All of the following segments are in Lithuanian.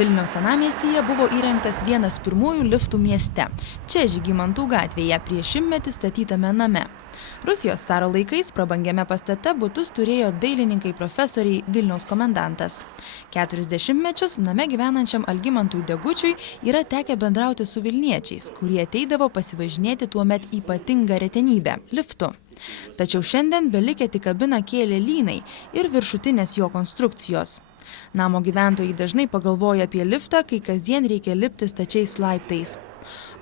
Vilniaus senamiestyje buvo įrengtas vienas pirmųjų liftų mieste. Čia Žygimantų gatvėje prieš 100 metį statytame name. Rusijos caro laikais prabangiame pastate butus turėjo dailininkai profesoriai Vilniaus komendantas. 40 mečius name gyvenančiam Algimantui Degučiui yra tekę bendrauti su vilniečiais, kurie ateidavo pasivažinėti tuomet ypatingą retenybę – liftu. Tačiau šiandien belikę tik kabiną kėlė lynai ir viršutinės jo konstrukcijos. Namo gyventojai dažnai pagalvoja apie liftą, kai kasdien reikia lipti stačiais laiptais.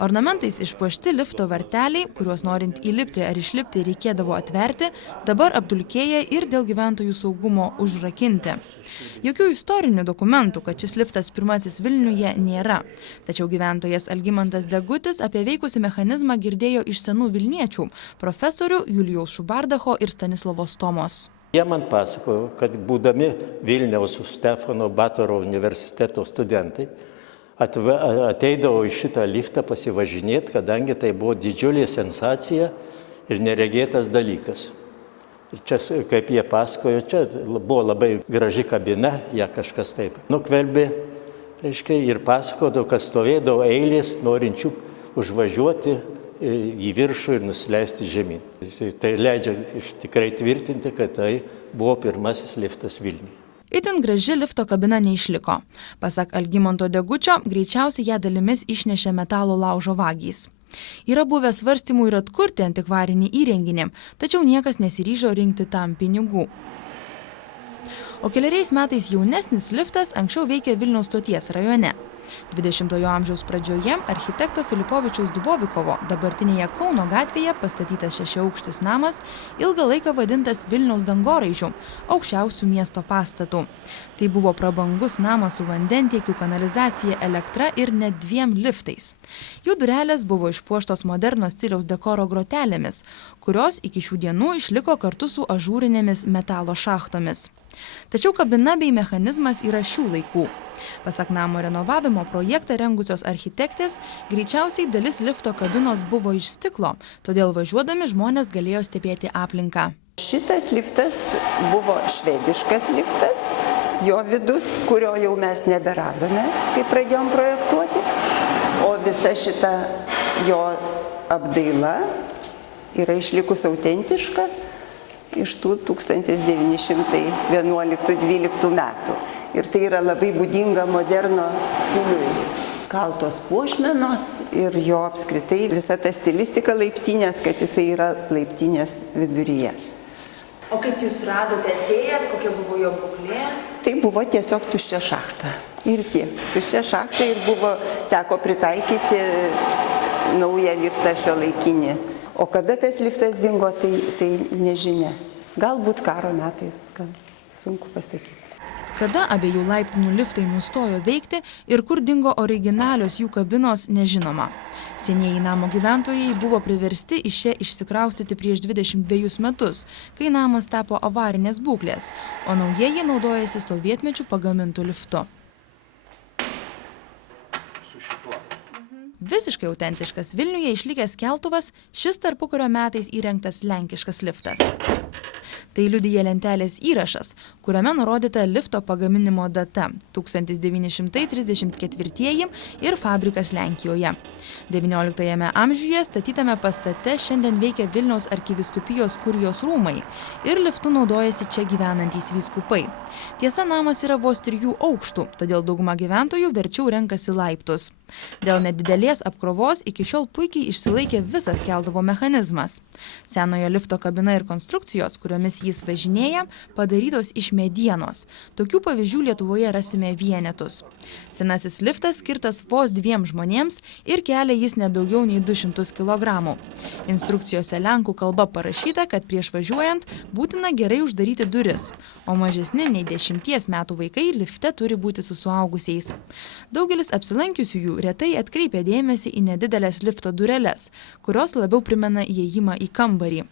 Ornamentais išpuošti lifto varteliai, kuriuos norint įlipti ar išlipti reikėdavo atverti, dabar apdulkėja ir dėl gyventojų saugumo užrakinti. Jokių istorinių dokumentų, kad šis liftas pirmasis Vilniuje, nėra. Tačiau gyventojas Algimantas Degutis apie veikusį mechanizmą girdėjo iš senų vilniečių – profesorių Julijaus Šubardacho ir Stanislovo Stomos. Jie man pasakojo, kad būdami Vilniaus Stefano Batoro universiteto studentai, ateidavo į šitą liftą pasivažinėti, kadangi tai buvo didžiulė sensacija ir neregėtas dalykas. Ir čia, kaip jie pasakojo, čia buvo labai graži kabina, ją kažkas taip nukvelbė, reiškia, ir pasakodavo, kad stovėdavo eilės norinčių užvažiuoti į viršų ir nusileisti žemyn. Tai leidžia tikrai tvirtinti, kad tai buvo pirmasis liftas Vilniuje. Itin graži lifto kabina neišliko. Pasak Algimanto Degučio, greičiausiai ją dalimis išnešė metalo laužo vagys. Yra buvę svarstymų ir atkurti antikvarinį įrenginį, tačiau niekas nesiryžo rinkti tam pinigų. O keleriais metais jaunesnis liftas anksčiau veikė Vilniaus stoties rajone. 20-ojo amžiaus pradžioje architekto Filipovičiaus Dubovikovo dabartinėje Kauno gatvėje pastatytas 6-aukštis namas ilgą laiką vadintas Vilniaus dangoraižiu, aukščiausių miesto pastatų. Tai buvo prabangus namas su vandentiekiu, kanalizacija, elektra ir net 2 liftais. Jų durelės buvo išpuoštos moderno stiliaus dekoro grotelėmis, kurios iki šių dienų išliko kartu su ažūrinėmis metalo šachtomis. Tačiau kabina bei mechanizmas yra šių laikų. Pasak namo renovavimo projektą rengusios architektės, greičiausiai dalis lifto kabinos buvo iš stiklo, todėl važiuodami žmonės galėjo stebėti aplinką. Šitas liftas buvo švediškas liftas, jo vidus, kurio jau mes neberadome, kai pradėjom projektuoti, o visa šita jo apdaila yra išlikus autentiška iš tų 1911-12 metų. Ir tai yra labai būdinga moderno stiliui. Kaltos puošmenos ir jo apskritai visa ta stilistika laiptinės, kad jisai yra laiptinės viduryje. O kaip jūs radote atėję, kokia buvo jo būklė? Tai buvo tiesiog tuščia šachta. Ir tiek. Tuščia šachta ir buvo, teko pritaikyti naują liftą šiuolaikinį. O kada tas liftas dingo, tai nežinia. Galbūt karo metais, gal sunku pasakyti. Kada abiejų laiptinių liftai nustojo veikti ir kur dingo originalios jų kabinos, nežinoma. Senieji namo gyventojai buvo priversti iš čia išsikraustyti prieš 22 metus, kai namas tapo avarinės būklės, o naujieji naudojasi sovietmečių pagamintų liftu. Visiškai autentiškas Vilniuje išlikęs keltuvas, šis tarpukario metais įrengtas lenkiškas liftas. Tai liudija lentelės įrašas, kuriame nurodyta lifto pagaminimo data – 1934 ir fabrikas Lenkijoje. XIX amžiuje statytame pastate šiandien veikia Vilniaus arkivyskupijos kurijos rūmai ir liftu naudojasi čia gyvenantys vyskupai. Tiesa, namas yra vos 3 aukštų, todėl dauguma gyventojų verčiau renkasi laiptus. Dėl nedidelės apkrovos iki šiol puikiai išsilaikė visas keltuvo mechanizmas. Senojo lifto kabina ir konstrukcijos, kuriomis jis važinėja, padarytos iš medienos. Tokių pavyzdžių Lietuvoje rasime vienetus. Senasis liftas skirtas vos 2 žmonėms ir kelia jis nedaugiau nei 200 kg. Instrukcijose lenkų kalba parašyta, kad prieš važiuojant būtina gerai uždaryti duris, o mažesni nei 10 metų vaikai lifte turi būti su suaugusiais. Daugelis apsilankiusiųjų retai atkreipia dėmesį į nedidelės lifto dureles, kurios labiau primena įėjimą į kambarį.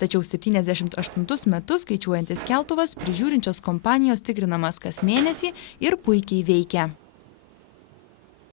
Tačiau 78 metus skaičiuojantis keltuvas prižiūrinčios kompanijos tikrinamas kas mėnesį ir puikiai veikia.